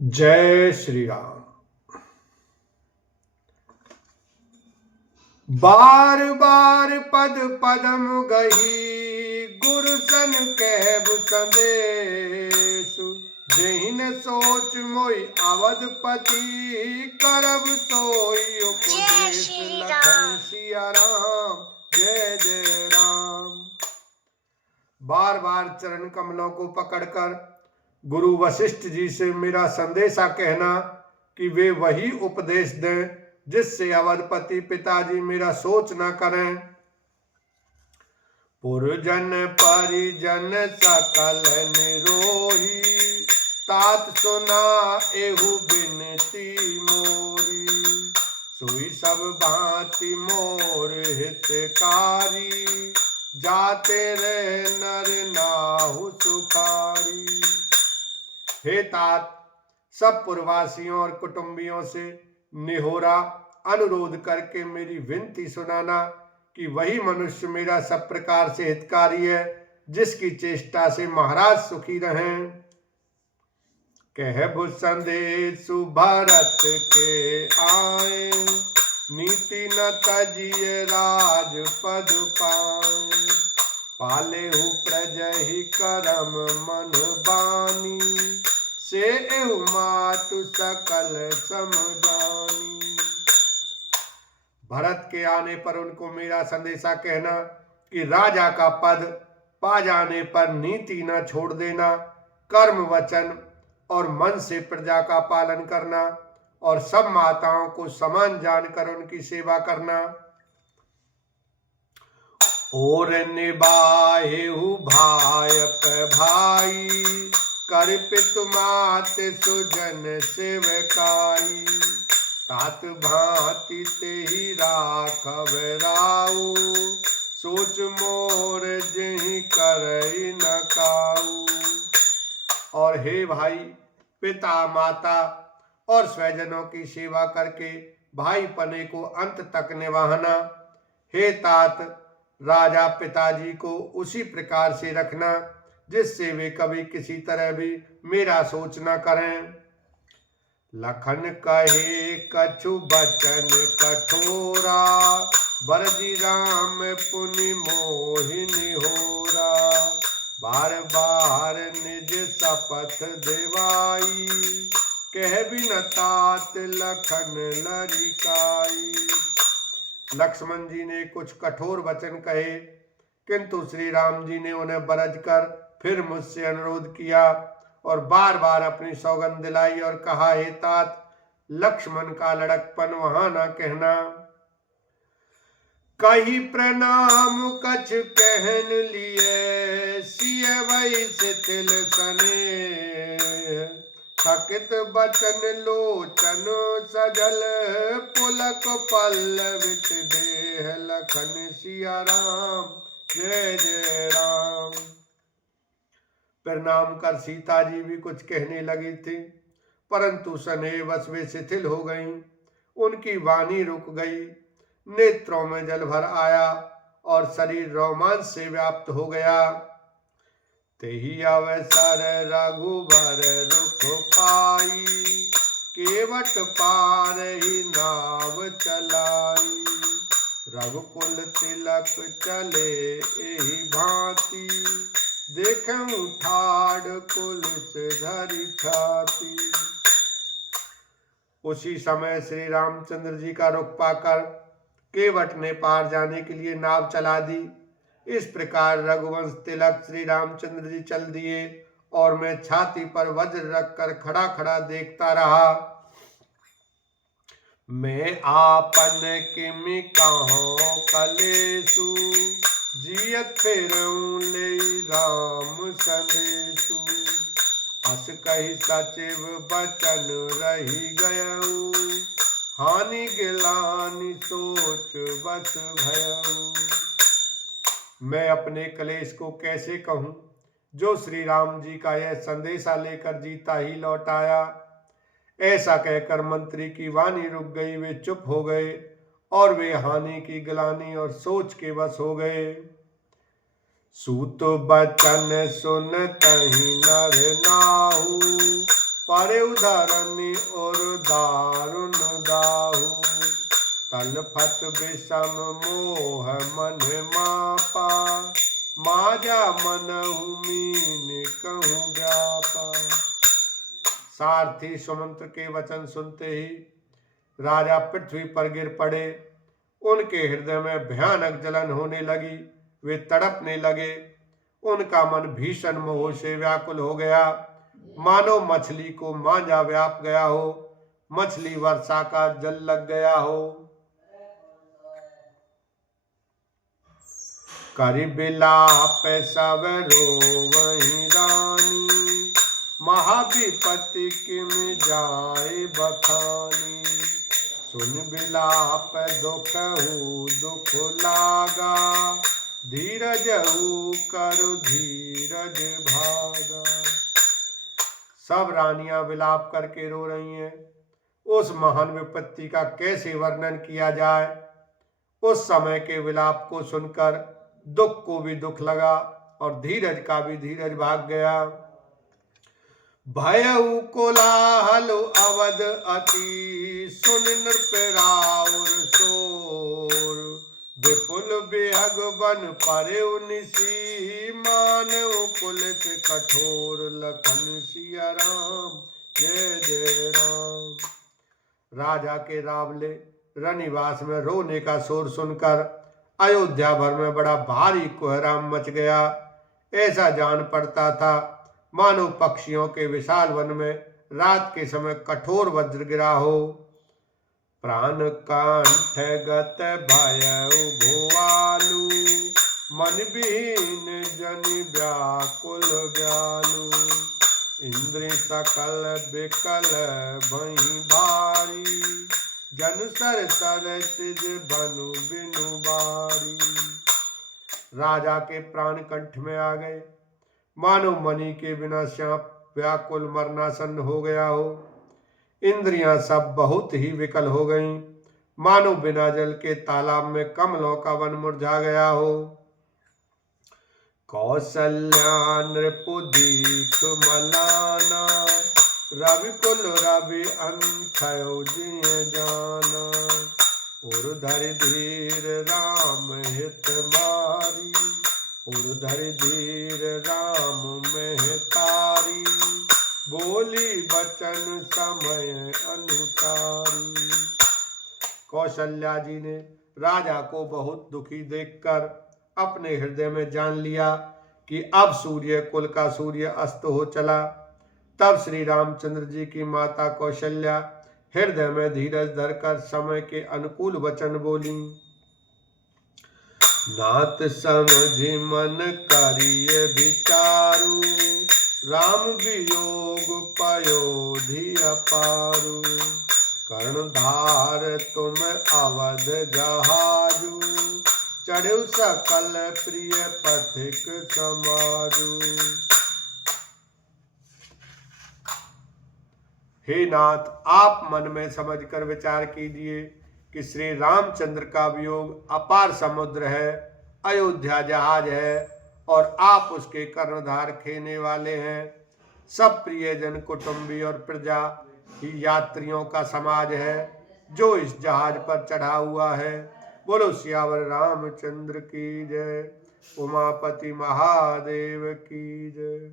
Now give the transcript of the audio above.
जय श्री राम। बार बार पद पदम गही गुरु सन कहब संदेशु। जहिन सोच मोई अवधपति करब सोई उपदेश। लखन सिया राम जय जय राम। बार बार चरण कमलों को पकड़कर गुरु वशिष्ठ जी से मेरा संदेशा कहना कि वे वही उपदेश दें जिससे अवधपति पिताजी मेरा सोच न करें। पुरजन परिजन सकल निरोही तात सुना एहु बिनती मोरी। सोई सब भांति मोर हितकारी जाते रे नर नाहु सुखारी। हे तात, सब पुरवासियों और कुटुंबियों से निहोरा अनुरोध करके मेरी विनती सुनाना कि वही मनुष्य मेरा सब प्रकार से हितकारी है जिसकी चेष्टा से महाराज सुखी रहें। कहबु संदेशु भरत के आए नीति न तजिए राजपद पाए। पालेहु प्रजहि करम मन बानी से एहु मातु सकल समझानी। भरत के आने पर उनको मेरा संदेशा कहना कि राजा का पद पा जाने पर नीति न छोड़ देना, कर्म वचन और मन से प्रजा का पालन करना और सब माताओं को समान जानकर उनकी सेवा करना। और निभाएहु भाई भाई कर पितु मात सुजन सेवकाई। तात भांति तेहि राखब राऊ सोच मोर जहि करई न काऊ। और हे भाई, पिता माता और स्वजनों की सेवा करके भाई पने को अंत तक निभाना। हे तात, राजा पिताजी को उसी प्रकार से रखना जिससे वे कभी किसी तरह भी मेरा सोच न करें। लखन कहे कछु बचन कठोरा बरजी राम पुनि मोहिनी होरा। बार बार निज शपथ देवाई कह बिन तात लखन लरिकाई। लक्ष्मण जी ने कुछ कठोर वचन कहे किंतु श्री राम जी ने उन्हें बरज कर फिर मुझसे अनुरोध किया और बार बार अपनी सौगंध दिलाई और कहा, हे तात, लक्ष्मण का लड़कपन वहां न कहना। कही प्रणाम कछ कहन लिए सिय वही शिथिल सने। थकित बचन लोचन सजल पुलक पल्लवित देह। लखन सिया राम जय जय राम। प्रणाम कर सीता जी भी कुछ कहने लगी थी परंतु स्नेह वश वे शिथिल हो गईं। उनकी वाणी रुक गई, नेत्रों में जल भर आया और शरीर रोमांच से व्याप्त हो गया। तेहि अवसर रघुबर रुख पाई केवट पार ही नाव चलाई। रघुकुल तिलक चले एहि भांति देखूं ठाड़ कुलिस धरि छाती। उसी समय श्री रामचंद्र जी का रुख पाकर केवट ने पार जाने के लिए नाव चला दी। इस प्रकार रघुवंश तिलक श्री रामचंद्र जी चल दिए और मैं छाती पर वज्र रखकर खड़ा खड़ा देखता रहा। मैं आपन किमि कहूं कलेसु जियत फिरऊं ले राम संदेशु। अस कही सचिव बचन रही गयऊ हानि गिलानि सोच बस भयऊ। मैं अपने कलेश को कैसे कहूं जो श्री राम जी का यह संदेशा लेकर जीता ही लौट आया। ऐसा कहकर मंत्री की वाणी रुक गई, वे चुप हो गए और वे हानि की गिलानी और सोच के बस हो गए। सूत बचन सुन तहि नर नाहु, परउ धरनी और दारुण दाहू, तलफत विषम मोह मन मापा, माजा मनहु मीन कहूँ व्यापा। सारथी सुमंत्र के वचन सुनते ही राजा पृथ्वी पर गिर पड़े। उनके हृदय में भयानक जलन होने लगी, वे तड़पने लगे। उनका मन भीषण मोह से व्याकुल हो गया, मानो मछली को मांझा व्याप गया हो, मछली वर्षा का जल लग गया हो। करि बिलाप सब रोवहि रानी, महाविपत्ति किम जाए बखानी। सुन बिलाप दुखहु दुख लागा, धीरजहु करु धीरज भागा। सब रानियां विलाप करके रो रही हैं। उस महान विपत्ति का कैसे वर्णन किया जाए। उस समय के विलाप को सुनकर दुख को भी दुख लगा और धीरज का भी धीरज भाग गया। भयउ कोलाहल अवध अति, सुन नृप राउर शोर। विपुल बेहग बन परेउ निसी, मानव पुलिस कठोर। लखन सिया राम जय जय राम। राजा के रावले रनिवास में रोने का शोर सुनकर अयोध्या भर में बड़ा भारी कोहराम मच गया। ऐसा जान पड़ता था मानो पक्षियों के विशाल वन में रात के समय कठोर वज्र गिरा हो। प्राण कांठ गत भयउ भुआलु, मन विहीन जन व्याकुल व्यालु। इंद्र सकल बिकल भई भारी, जन सर सर सिज बनु बिनु बारी। राजा के प्राण कंठ में आ गए, मानो मणि के बिना सांप व्याकुल मरनासन्न हो गया हो। इंद्रियां सब बहुत ही विकल हो गईं, मानो बिना जल के तालाब में कमलों का वन मुरझा गया हो। कौसल्या नृपुदीक मलाना, रविकुल रवि अंथयो जिय जाना। उर्धर धीर राम हित मारी, उर्धर धीर राम महतारी। बोली बचन समय अनुसारी। कौशल्या जी ने राजा को बहुत दुखी देखकर अपने हृदय में जान लिया कि अब सूर्य कुल का सूर्य अस्त हो चला। तब श्री रामचंद्र जी की माता कौशल्या हृदय में धीरज धरकर समय के अनुकूल वचन बोली। नाथ समझि मन करिय विचारु, राम वियोग पयोधि अपारु। कर्णधार तुम अवध जहाजु, चढ़ु सकल प्रिय पथिक समाजु। हे नाथ, आप मन में समझकर विचार कीजिए कि श्री रामचंद्र का वियोग अपार समुद्र है, अयोध्या जहाज है और आप उसके कर्णधार खेने वाले हैं। सब प्रियजन कुटुंबी और प्रजा ही यात्रियों का समाज है जो इस जहाज पर चढ़ा हुआ है। बोलो सियावर रामचंद्र की जय, उमापति महादेव की जय।